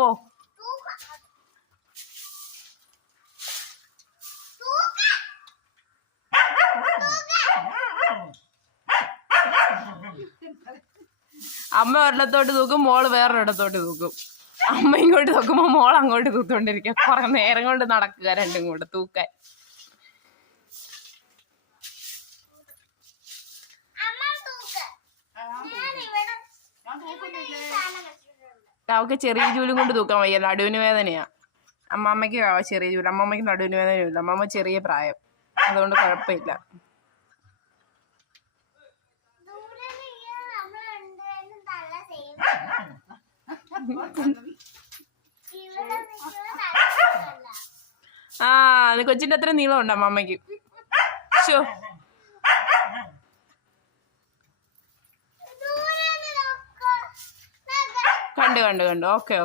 പോ. അമ്മ ഒരിടത്തോട്ട് തൂക്കും, മോള് വേറൊരിടത്തോട്ട് തൂക്കും. അമ്മ ഇങ്ങോട്ട് തൂക്കുമ്പോ മോൾ അങ്ങോട്ട് തൂത്തോണ്ടിരിക്കുക. കുറെ നേരം കൊണ്ട് നടക്കുക രണ്ടും കൂടെ തൂക്കാൻ. അവൾക്ക് ചെറിയ ജൂലും കൊണ്ട് തൂക്കാൻ വയ്യ, നടുവിന് വേദനയാ. അമ്മമ്മയ്ക്ക് ചെറിയ ജൂല്, അമ്മമ്മയ്ക്ക് നടുവിന് വേദനയില്ല. അമ്മമ്മ ചെറിയ പ്രായം, അതുകൊണ്ട് കുഴപ്പമില്ല. കൊച്ചിന്റെ അത്ര നീളം ഉണ്ട് അമ്മമ്മയ്ക്ക്. കണ്ടു. ഓക്കെ.